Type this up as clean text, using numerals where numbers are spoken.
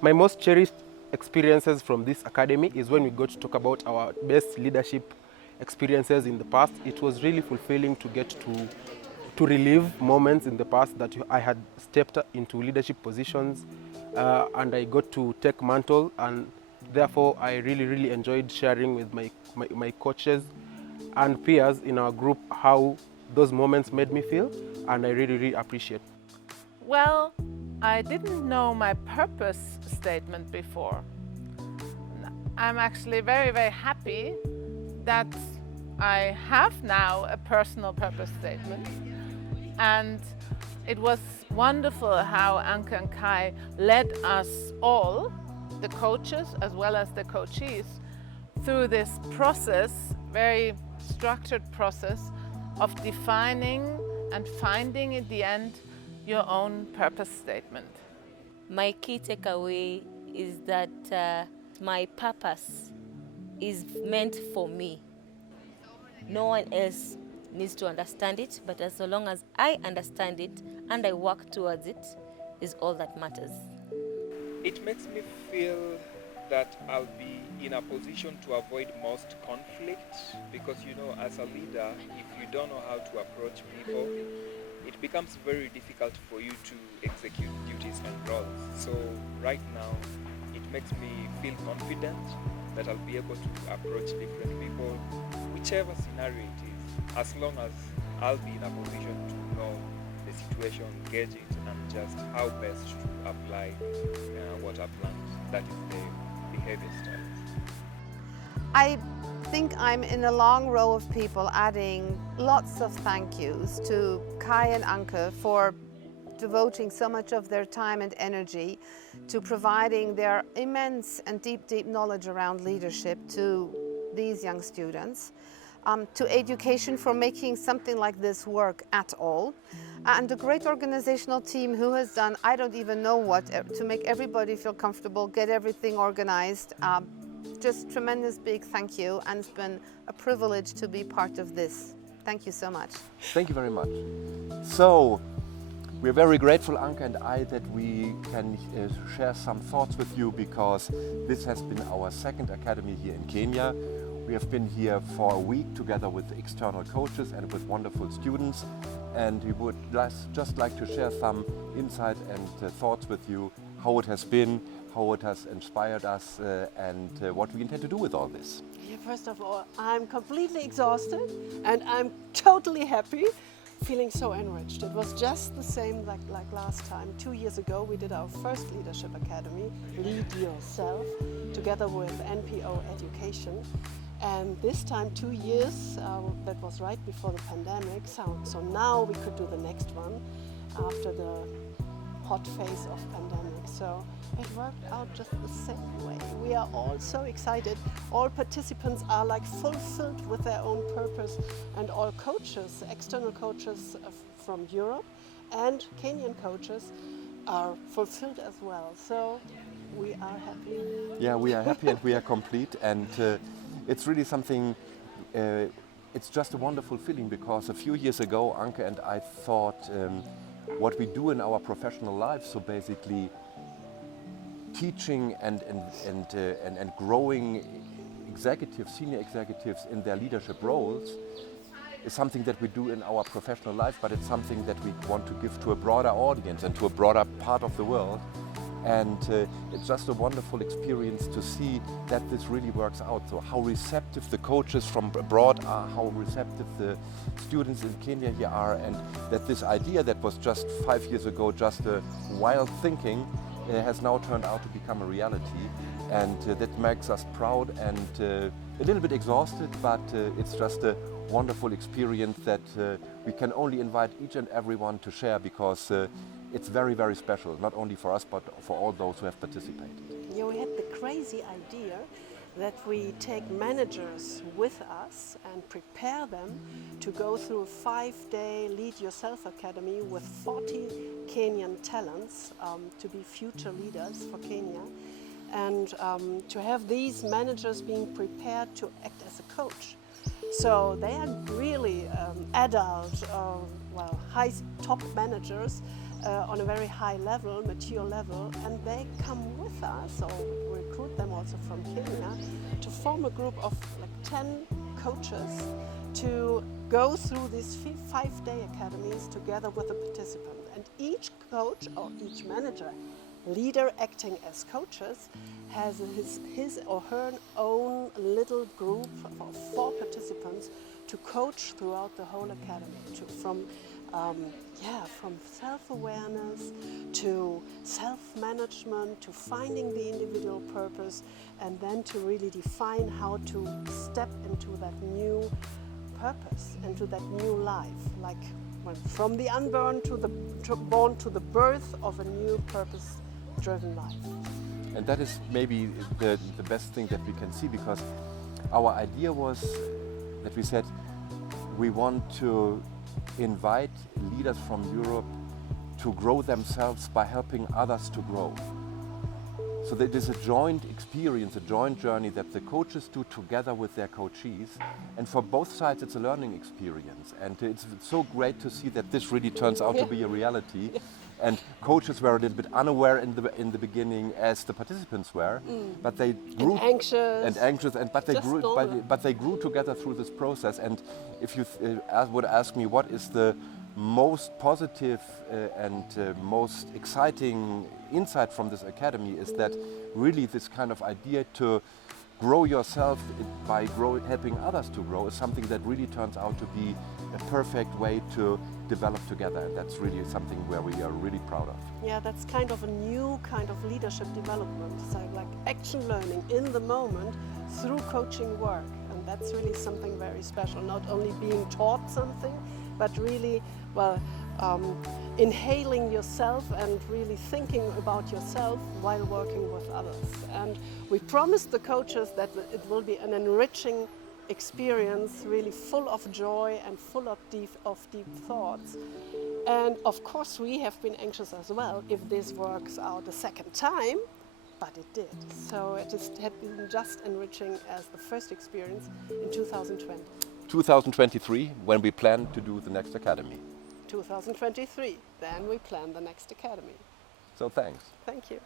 My most cherished experiences from this academy is when we got to talk about our best leadership experiences in the past. It was really fulfilling to get to relive moments in the past that I had stepped into leadership positions, and I got to take mantle, and therefore I really enjoyed sharing with my coaches and peers in our group how those moments made me feel, and I really appreciate. Well, I didn't know my purpose statement before. I'm actually very happy that I have now a personal purpose statement. And it was wonderful how Anke and Kai led us all, the coaches as well as the coachees, through this process, very structured process of defining and finding in the end your own purpose statement. My key takeaway is that my purpose is meant for me. No one else needs to understand it, but as long as I understand it and I work towards it, is all that matters. It makes me feel that I'll be in a position to avoid most conflict, because as a leader, if you don't know how to approach people, it becomes very difficult for you to execute duties and roles. So right now, it makes me feel confident that I'll be able to approach different people, whichever scenario it is, as long as I'll be in a position to know the situation, gauge it, and just how best to apply what I've learned. That is the behavior styles. I think I'm in a long row of people adding lots of thank yous to Kai and Anke for devoting so much of their time and energy to providing their immense and deep knowledge around leadership to these young students, to Aiducation for making something like this work at all, and a great organizational team who has done I don't even know what to make everybody feel comfortable, get everything organized. Just tremendous big thank you, and it's been a privilege to be part of this. Thank you so much. Thank you very much. So, we're very grateful, Anke and I, that we can share some thoughts with you, because this has been our second academy here in Kenya. We have been here for a week together with external coaches and with wonderful students, and we would just like to share some insight and thoughts with you, how it has been, how it has inspired us, and what we intend to do with all this. Yeah, first of all, I'm completely exhausted and I'm totally happy, feeling so enriched. It was just the same like last time. 2 years ago we did our first leadership academy, Lead Yourself, together with NPO Education. And this time, 2 years, that was right before the pandemic, so now we could do the next one after the hot phase of pandemic. So it worked out just the same way. We are all so excited. All participants are like fulfilled with their own purpose, and all coaches, external coaches from Europe and Kenyan coaches are fulfilled as well. So we are happy. Yeah, we are happy and we are complete, and it's really something, it's just a wonderful feeling, because a few years ago Anke and I thought what we do in our professional lives, so basically teaching and growing executives, senior executives in their leadership roles, is something that we do in our professional life, but it's something that we want to give to a broader audience and to a broader part of the world. And it's just a wonderful experience to see that this really works out. So how receptive the coaches from abroad are, how receptive the students in Kenya here are, and that this idea that was just 5 years ago just a wild thinking has now turned out to become a reality. And that makes us proud and a little bit exhausted, but it's just a wonderful experience that we can only invite each and everyone to share, because it's very special, not only for us but for all those who have participated. Yeah, we had the crazy idea that we take managers with us and prepare them to go through a 5-day Lead Yourself Academy with 40 Kenyan talents to be future leaders for Kenya, and to have these managers being prepared to act as a coach. So they are really adult, high top managers, on a very high level, mature level, and they come with us, or we recruit them also from Kenya, to form a group of like 10 coaches to go through these 5-day academies together with the participant. And each coach or each manager, leader acting as coaches, has his or her own little group of 4 participants to coach throughout the whole academy, from self-awareness to self-management to finding the individual purpose, and then to really define how to step into that new purpose, into that new life, like from the unborn to the born to the birth of a new purpose-driven life. And that is maybe the best thing that we can see, because our idea was that we said we want to invite leaders from Europe to grow themselves by helping others to grow. So that it is a joint experience, a joint journey that the coaches do together with their coachees. And for both sides, it's a learning experience. And it's so great to see that this really turns out to be a reality. And coaches were a little bit unaware in the beginning, as the participants were, but they grew anxious, but they grew together through this process. And if you would ask me what is the most positive and most exciting insight from this academy, is that really this kind of idea to grow yourself by helping others to grow is something that really turns out to be a perfect way to develop together, and that's really something where we are really proud of. Yeah, that's kind of a new kind of leadership development, so like action learning in the moment through coaching work, and that's really something very special, not only being taught something, but really, inhaling yourself and really thinking about yourself while working with others. And we promised the coaches that it will be an enriching experience, really full of joy and full of deep thoughts. And of course we have been anxious as well if this works out a second time, but it did. So it had been just enriching as the first experience in 2020. 2023, when we plan to do the next academy. 2023, then we plan the next academy. So thanks. Thank you.